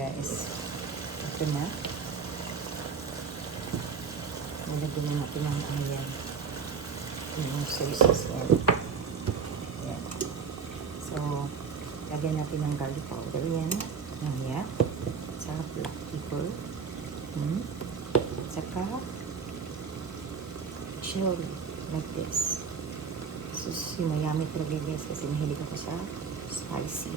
guys. Ito na. Nalagyan na natin ang ayan. Yung soy sauce yan. Ayan. So, lagyan natin ng garlic powder yan. Ayan. Saka black pepper. Saka chili. Like this. So, sinayami talaga guys kasi mahilig ako sa spicy.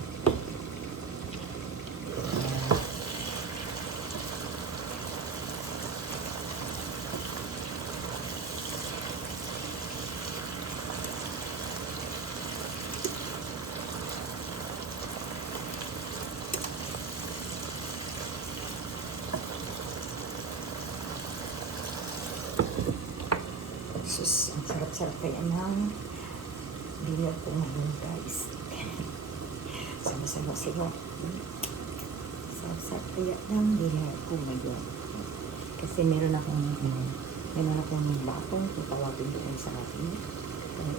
Sus, ang sarap-sarap kaya ng dinner ko ngayon guys. Sama-sama sila. Sarap-sarap kaya ng dinner ko ngayon. Kasi meron akong batong tutawagin doon sa akin.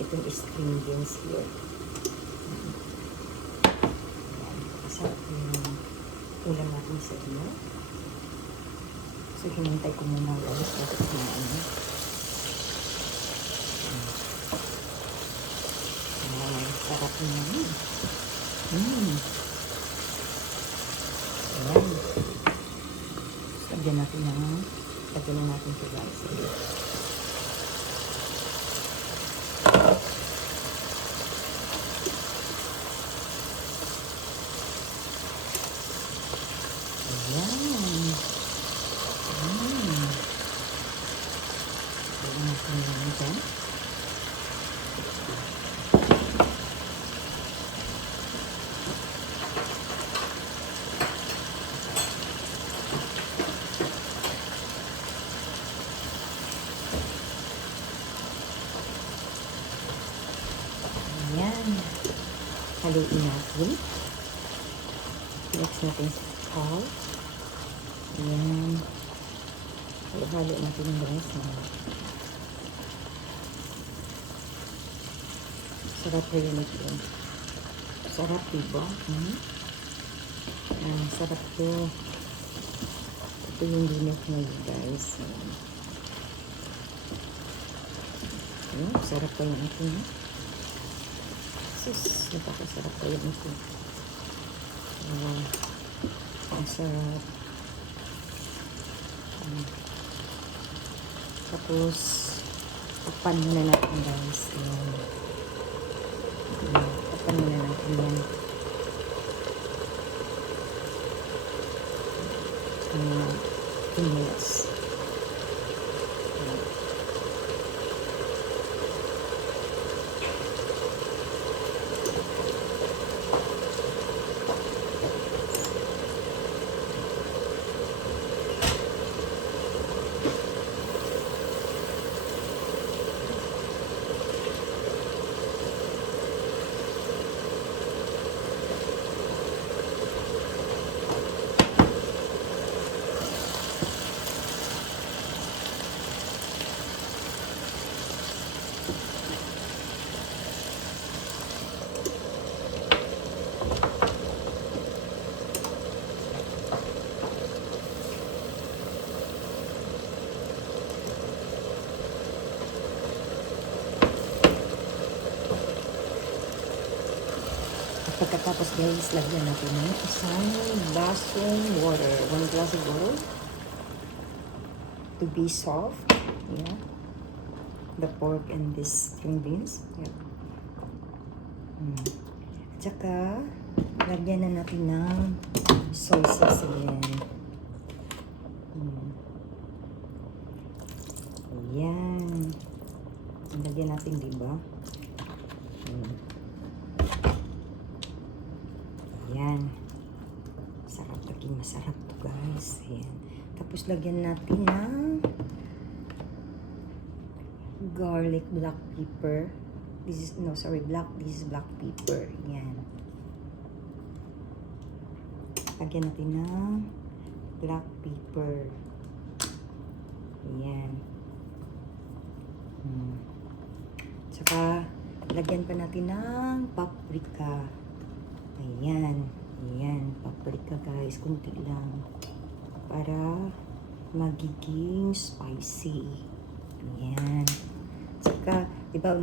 Itong string beans here. Masarap yung ulam natin sa dinner. So, hinintay ko muna guys. Bakit kumain. Sarap niya. Ayan. Lagyan natin ito guys. Ayan. Lagyan natin yan dyan. Ayan. Haluin natin. Mix natin sa salt. Ayan. Halo natin yung rice na. Sarap rin ito. Sarap diba? Sarap to. Ito yung dinner ko ngayon guys. Sarap pa yung ito. Sus, napakasarap pa yung ito. Ang sarap. Tapos, takpan muna natin guys. Takpan muna natin yan. Yes. Pagkatapos guys, lagyan natin ng isang basong water. 1 glass of water to be soft. Yeah. The pork and this string beans. Yeah. At saka, lagyan na natin ng soy sauce again. Ayan. Lagyan natin, diba? Ayan. Sarap, laging masarap to guys. Ayan. Tapos lagyan natin ng garlic, black pepper. This is black pepper. Ayan. Lagyan natin ng black pepper. Ayan. Saka, lagyan pa natin ng paprika. Ayan. Ayan, paprika. paprika guys, kunti lang. Para magiging spicy. Ayan. Saka, di ba,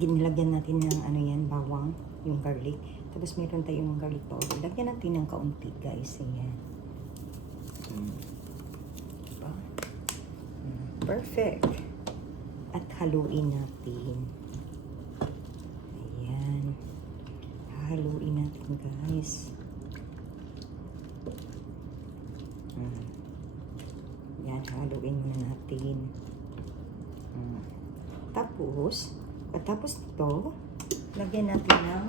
ginilagyan natin ng ano yan, bawang, yung garlic. Tapos meron tayong garlic powder. Lagyan natin ng kaunti guys. Ayan. Diba? Perfect. At haluin natin. Ayan. Haluin natin guys. Yan, haluin muna natin. Tapos, pagkatapos nito, lagyan natin ng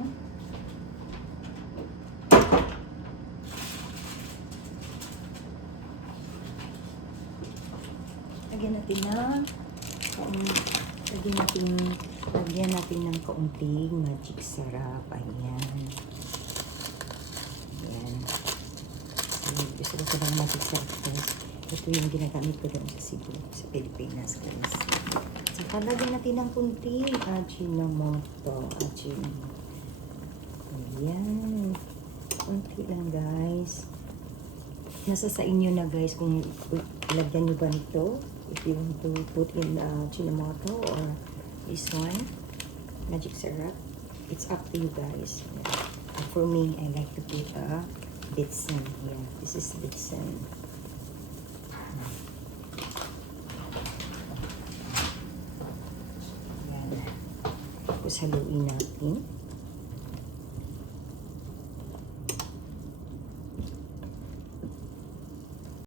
lagyan natin ng kaunting magic sarap. Ayan. Ayan. Gusto ko ng magic sarap guys. Ito yung ginagamit ko doon sa Cebu, sa Pilipinas guys. Saka lagyan natin ng kunting Ajinomoto. Ayan. Kunti lang guys. Nasa sa inyo na guys kung lagyan nyo ba nito. If you want to put in Ajinomoto or this one, magic syrup. It's up to you guys. For me, I like to put Bitsen here. This is Bitsen. Tapos haluin natin.